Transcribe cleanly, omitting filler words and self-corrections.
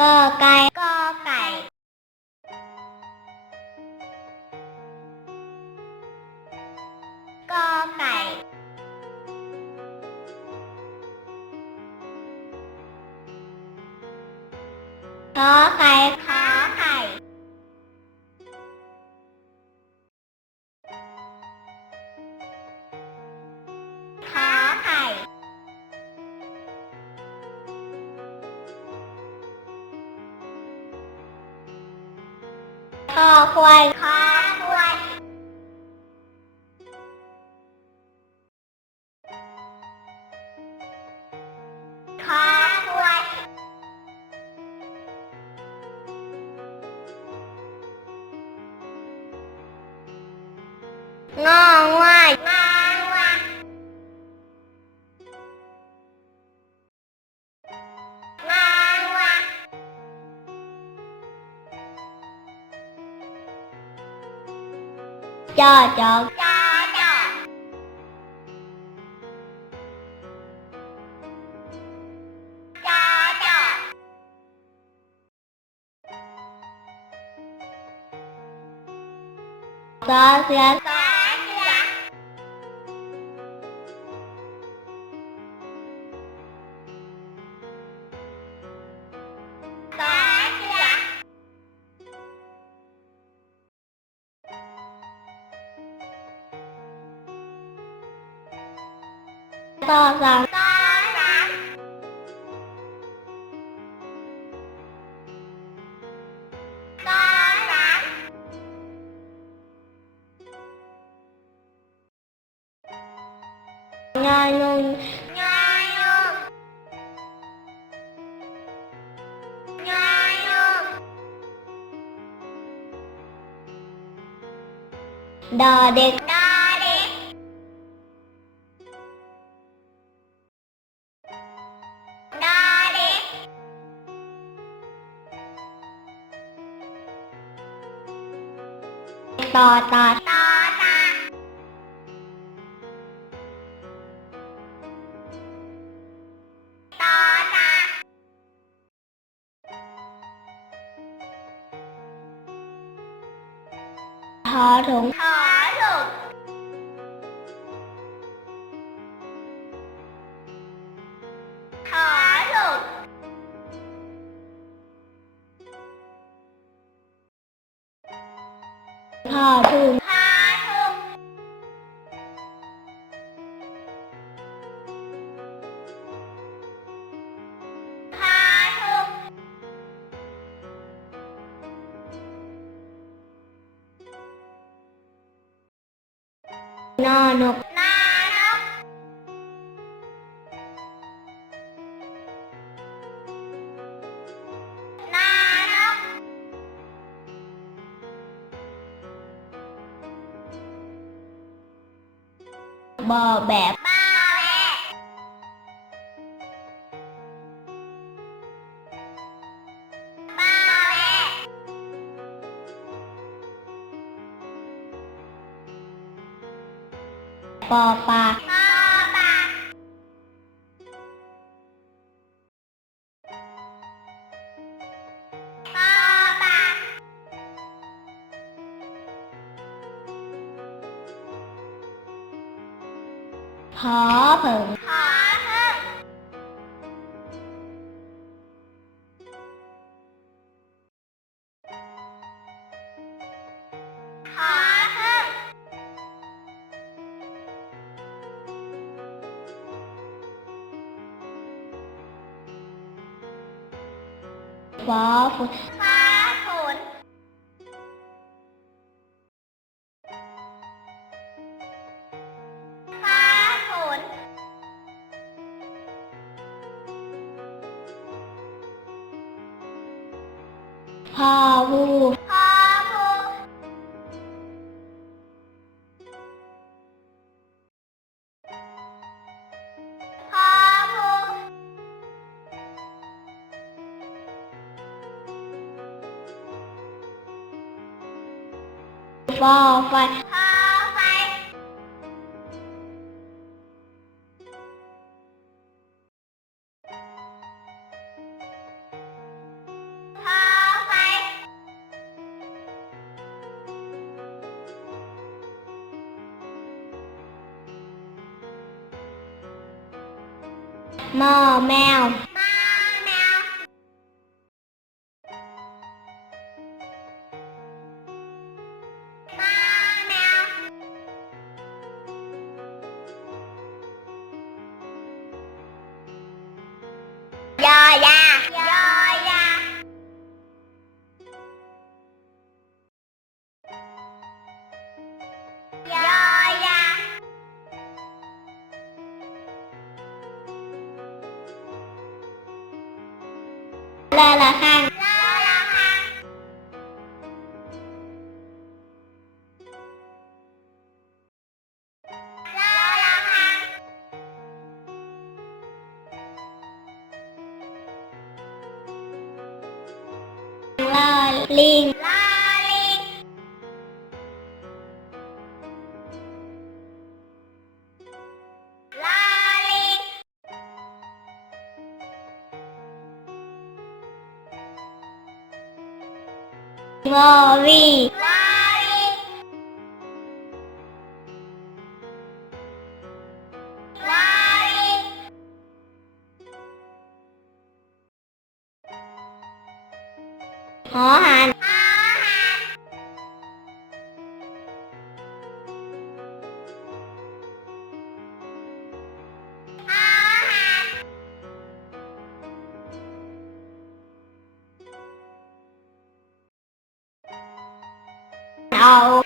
กอไก่กอไก่กอไก่ขอไข่ขอไข่ขอไข่คอควายคอควายคอควายงอง่ายงอง่ายงอง่ายจอจอกจอจอกจอจอกสอเสือสอเสือสอเสือต่อสามต่อสามต่อสามงอนุงงอนุงงอนุงดอเด็กดอเด็กดอเด็กต่อตาต่อตาต่อตาทอถุงทอถุงทอถุงทอถุงทอถุงทอถุงนอนกนอนกนอนกบอแบบบอแบบบอแบบปอปลาปอปลาปอปลาพอผึ่งพอผึ่งพอผึ่งฟ้าฝนฟ้าฝนฟ้าฝนพอวูพอวูพอวูฟอไฟพอไฟ มอแมวยอยายอยายอยาละคังลอลิงวอวีหอหันเอา